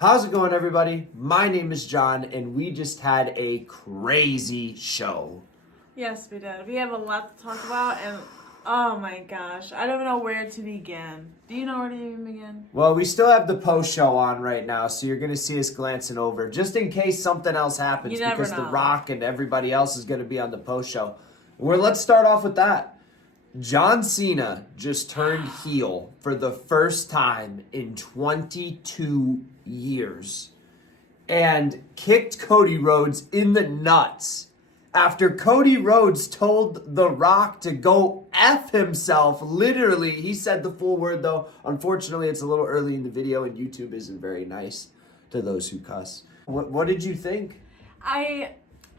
How's it going, everybody? My name is John, and we just had a crazy show. Yes, we did. We have a lot to talk about, and oh my gosh, I don't know where to begin. Do you know where to even begin? Well, we still have the post show on right now, so you're going to see us glancing over, just in case something else happens, You never because The know. Rock and everybody else is going to be on the post show. Let's start off with that. John Cena just turned heel for the first time in 22 years and kicked Cody Rhodes in the nuts after Cody Rhodes told The Rock to go F himself. Literally, he said the full word, though. Unfortunately, it's a little early in the video and YouTube isn't very nice to those who cuss. What did you think?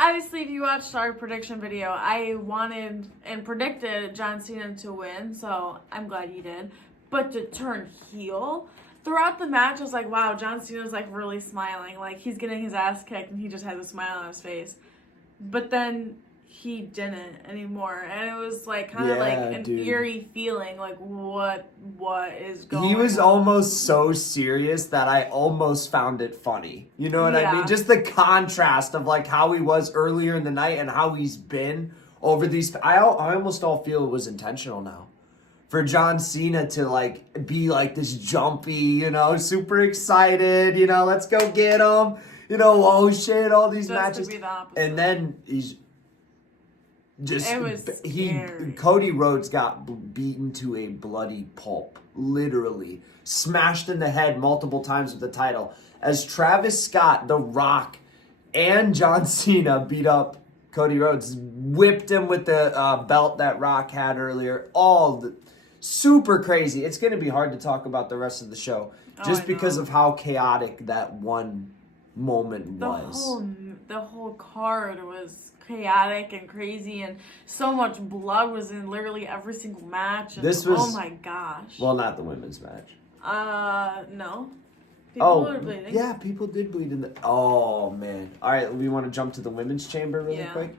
Obviously, if you watched our prediction video, I wanted and predicted John Cena to win, so I'm glad you did. But to turn heel, throughout the match, I was like, wow, John Cena's like really smiling. Like, he's getting his ass kicked and he just has a smile on his face. But then he didn't anymore. And it was like kind of like an eerie feeling, like what is going on? He was almost so serious that I almost found it funny. You know what I mean? Just the contrast of like how he was earlier in the night and how he's been over these. I almost all feel it was intentional now. For John Cena to like be like this jumpy, super excited, let's go get him, oh shit, all these matches. To be the opposite. And then he's just, it was scary. Cody Rhodes got beaten to a bloody pulp, literally. Smashed in the head multiple times with the title. As Travis Scott, The Rock, and John Cena beat up Cody Rhodes, whipped him with the belt that Rock had earlier. Super crazy. It's going to be hard to talk about the rest of the show just because of how chaotic that one moment was. The whole card was chaotic and crazy, and so much blood was in literally every single match. And oh my gosh. Well, not the women's match. No. People were bleeding. Yeah, people did bleed in the. Oh man! All right, we want to jump to the women's chamber really quick.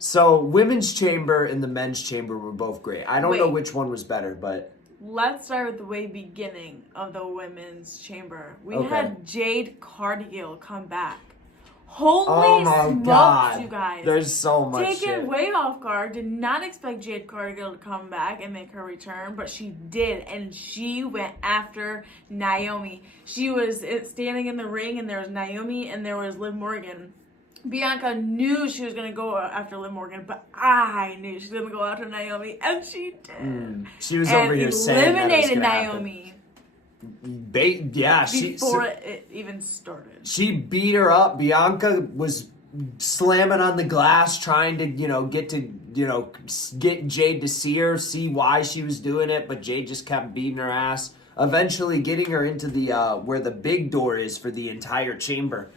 So, women's chamber and the men's chamber were both great. I don't know which one was better, but... Let's start with the way beginning of the women's chamber. We had Jade Cargill come back. Holy smokes, God. you guys. There's so much Taken way off guard. Did not expect Jade Cargill to come back and make her return, but she did, and she went after Naomi. She was standing in the ring, and there was Naomi, and there was Liv Morgan. Bianca knew she was going to go after Liv Morgan, but I knew she was going to go after Naomi, and she did. She was over here saying that eliminated Naomi. Before it even started. She beat her up. Bianca was slamming on the glass, trying to, get Jade to see why she was doing it, but Jade just kept beating her ass, eventually getting her into the where the big door is for the entire chamber.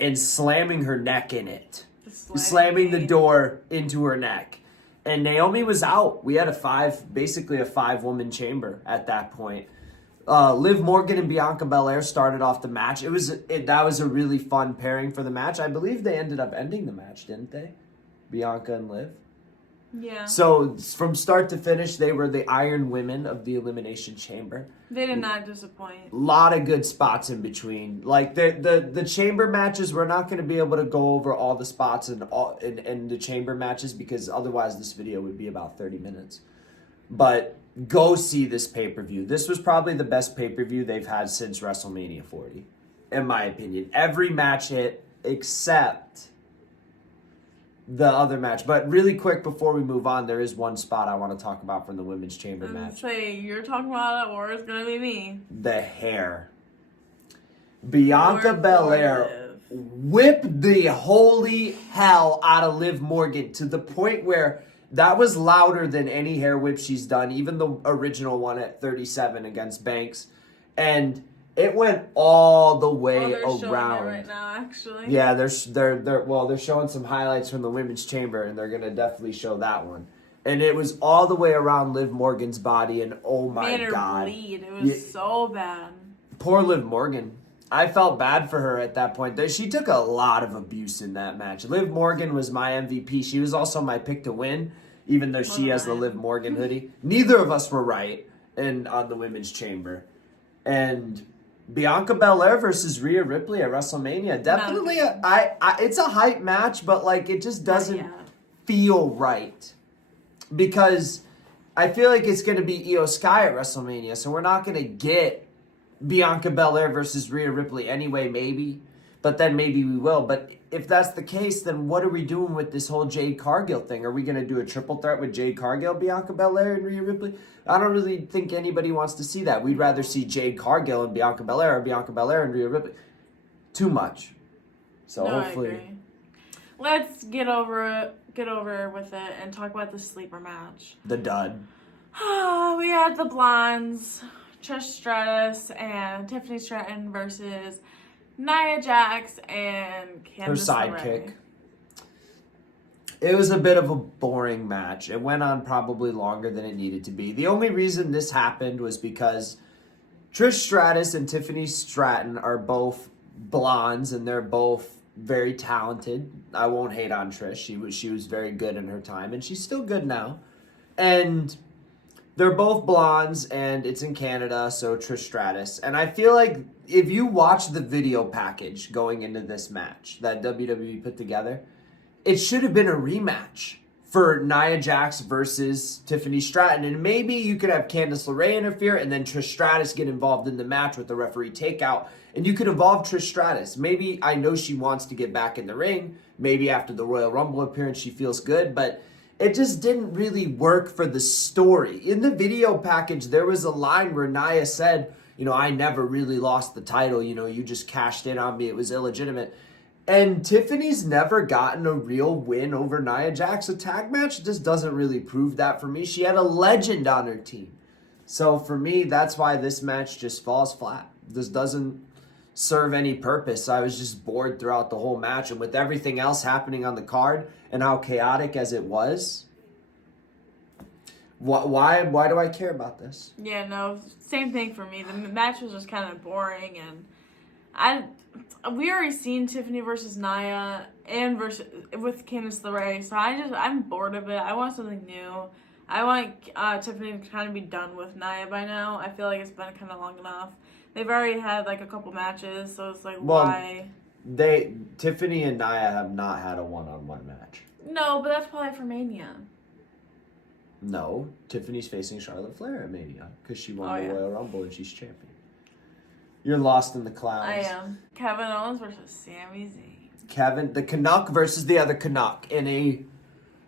And slamming her neck in it. Slamming the door into her neck. And Naomi was out. We had basically a 5-woman chamber at that point. Liv Morgan and Bianca Belair started off the match. That was a really fun pairing for the match. I believe they ended up ending the match, didn't they? Bianca and Liv. Yeah. So from start to finish, they were the Iron Women of the Elimination Chamber. They did not disappoint. A lot of good spots in between. Like the chamber matches, we're not going to be able to go over all the spots in the chamber matches because otherwise this video would be about 30 minutes. But go see this pay-per-view. This was probably the best pay-per-view they've had since WrestleMania 40, in my opinion. Every match hit except the other match. But really quick before we move on, there is one spot I want to talk about from the women's chamber match. You're talking about it, or it's going to be me. The hair. Bianca Belair whipped the holy hell out of Liv Morgan to the point where that was louder than any hair whip she's done, even the original one at 37 against Banks. And it went all the way they're around. Showing it right now, actually. Yeah, they're showing some highlights from the women's chamber, and they're gonna definitely show that one. And it was all the way around Liv Morgan's body, and oh my Made her God, bleed. It was so bad. Poor Liv Morgan. I felt bad for her at that point. She took a lot of abuse in that match. Liv Morgan was my MVP. She was also my pick to win, even though she has the Liv Morgan hoodie. Neither of us were right on the women's chamber, and Bianca Belair versus Rhea Ripley at WrestleMania. Definitely, it's a hype match, but like it just doesn't feel right because I feel like it's going to be Io Sky at WrestleMania, so we're not going to get Bianca Belair versus Rhea Ripley anyway, maybe. But then maybe we will. But if that's the case, then what are we doing with this whole Jade Cargill thing? Are we going to do a triple threat with Jade Cargill, Bianca Belair, and Rhea Ripley? I don't really think anybody wants to see that. We'd rather see Jade Cargill and Bianca Belair, or Bianca Belair and Rhea Ripley. Too much. So hopefully. I agree. Let's get over with it and talk about the sleeper match. The dud. We had the Blondes, Trish Stratus and Tiffany Stratton versus Nia Jax and Candice her sidekick. LeRae. It was a bit of a boring match. It went on probably longer than it needed to be. The only reason this happened was because Trish Stratus and Tiffany Stratton are both blondes and they're both very talented. I won't hate on Trish. She was very good in her time and she's still good now. And they're both blondes, and it's in Canada, so Trish Stratus. And I feel like if you watch the video package going into this match that WWE put together, it should have been a rematch for Nia Jax versus Tiffany Stratton. And maybe you could have Candice LeRae interfere, and then Trish Stratus get involved in the match with the referee takeout. And you could involve Trish Stratus. Maybe, I know she wants to get back in the ring. Maybe after the Royal Rumble appearance, she feels good, but it just didn't really work for the story. In the video package, there was a line where Nia said, I never really lost the title. You just cashed in on me. It was illegitimate. And Tiffany's never gotten a real win over Nia Jax. A tag match just doesn't really prove that for me. She had a legend on her team. So for me, that's why this match just falls flat. This doesn't serve any purpose. I was just bored throughout the whole match. And with everything else happening on the card and how chaotic as it was, why do I care about this? Yeah, no, same thing for me. The match was just kind of boring, and we already seen Tiffany versus Nia and with Candice LeRae, so I'm bored of it. I want something new. I want Tiffany to kind of be done with Nia by now. I feel like it's been kind of long enough. They've already had like a couple matches, so it's like, why? Tiffany and Nia have not had a one-on-one match. No, but that's probably for Mania. No, Tiffany's facing Charlotte Flair at Mania because she won the Royal Rumble and she's champion. You're lost in the clouds. I am. Kevin Owens versus Sami Zayn. The Canuck versus the other Canuck in a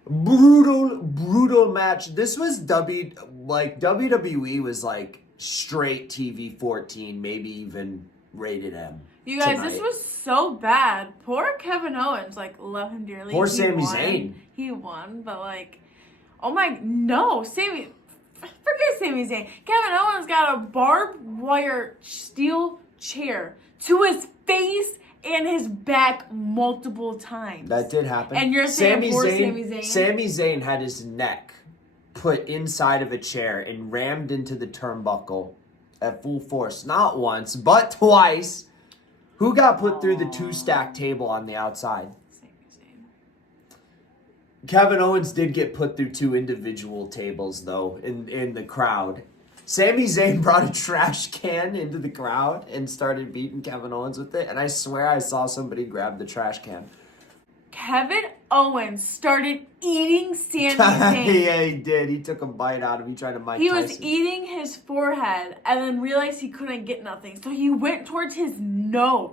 brutal match. This was WWE was like straight TV 14, maybe even rated M. You guys, tonight. This was so bad. Poor Kevin Owens, love him dearly. Poor Sami Zayn. He won, but forget Sami Zayn. Kevin Owens got a barbed wire steel chair to his face and his back multiple times. That did happen. And you're saying poor Sami Zayn? Sami Zayn had his neck put inside of a chair and rammed into the turnbuckle at full force. Not once, but twice. Who got put through the two-stack table on the outside? Kevin Owens did get put through two individual tables, though, in the crowd. Sami Zayn brought a trash can into the crowd and started beating Kevin Owens with it, and I swear I saw somebody grab the trash can. Kevin Owens started eating Sami Zayn. Yeah, he did. He took a bite out of him. He tried to Mike He Tyson. was eating his forehead and then realized he couldn't get nothing, so he went towards his nose.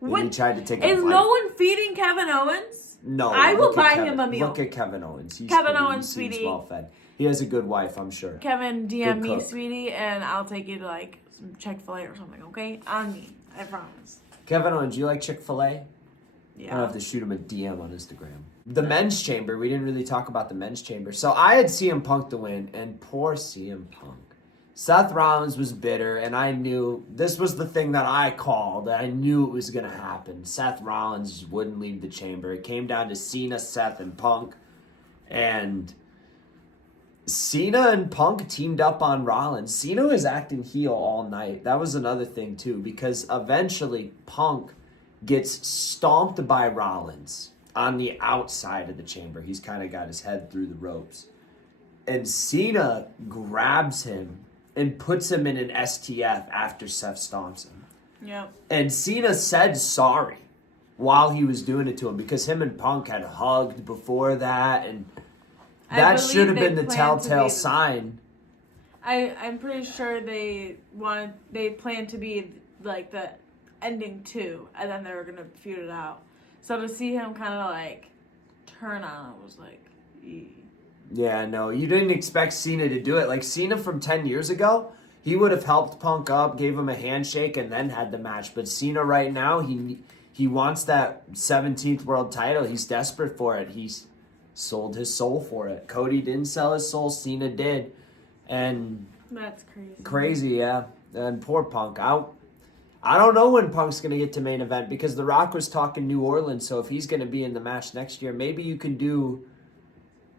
What? He tried to take a bite. Is no one feeding Kevin Owens? No. I will buy him a meal. Look at Kevin Owens. Kevin Owens, sweetie. He's well fed. He has a good wife, I'm sure. Kevin, DM me, sweetie, and I'll take you to some Chick-fil-A or something, okay? On me. I promise. Kevin Owens, you like Chick-fil-A? Yeah. I'll have to shoot him a DM on Instagram. The men's chamber, we didn't really talk about the men's chamber. So I had CM Punk to win, and poor CM Punk. Seth Rollins was bitter, and I knew this was the thing that I called. I knew it was going to happen. Seth Rollins wouldn't leave the chamber. It came down to Cena, Seth, and Punk. And Cena and Punk teamed up on Rollins. Cena was acting heel all night. That was another thing, too, because eventually Punk gets stomped by Rollins on the outside of the chamber. He's kind of got his head through the ropes. And Cena grabs him and puts him in an STF after Seth stomps him. Yep. And Cena said sorry while he was doing it to him because him and Punk had hugged before that, and that should have been the telltale sign. I'm pretty sure they planned to be like the ending 2, and then they were gonna feud it out. So to see him kind of like turn on it was like, yeah, no, you didn't expect Cena to do it. Like Cena from 10 years ago, he would have helped Punk up, gave him a handshake, and then had the match. But Cena right now, he wants that 17th world title. He's desperate for it. He's sold his soul for it. Cody didn't sell his soul. Cena did. And that's crazy. Crazy, yeah. And poor Punk. I don't know when Punk's going to get to main event because The Rock was talking New Orleans. So if he's going to be in the match next year, maybe you can do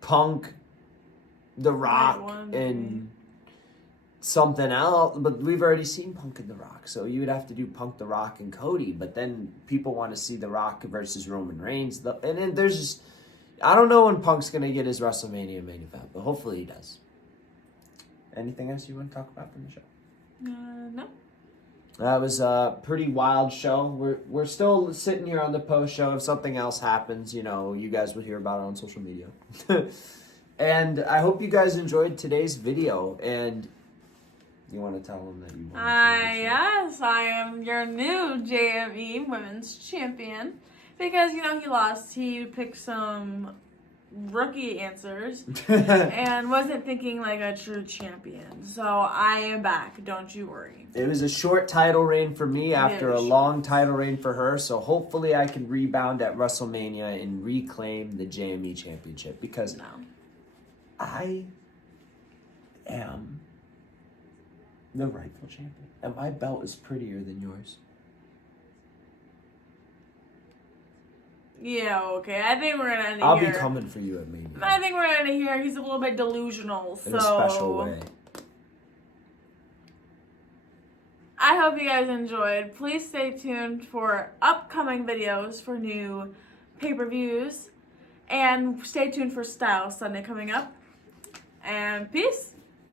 Punk, The Rock, and something else. But we've already seen Punk and The Rock. So you would have to do Punk, The Rock, and Cody. But then people want to see The Rock versus Roman Reigns. And then there's just... I don't know when Punk's going to get his WrestleMania main event. But hopefully he does. Anything else you want to talk about from the show? No. That was a pretty wild show. We're still sitting here on the post show. If something else happens, you know, you guys will hear about it on social media. And I hope you guys enjoyed today's video. And you want to tell them that you want to yes, I am your new JME Women's Champion. Because, you know, he lost. He picked some rookie answers and wasn't thinking like a true champion. So I am back. Don't you worry. It was a short title reign for me after a long title reign for her. So hopefully I can rebound at WrestleMania and reclaim the JME Championship because I am the rightful champion. And my belt is prettier than yours. Yeah, okay. I think we're gonna end it I'll here. be coming for you at Mania. I think we're gonna end it here. He's a little bit delusional, in a special way. I hope you guys enjoyed. Please stay tuned for upcoming videos for new pay-per-views. And stay tuned for Style Sunday coming up. And peace.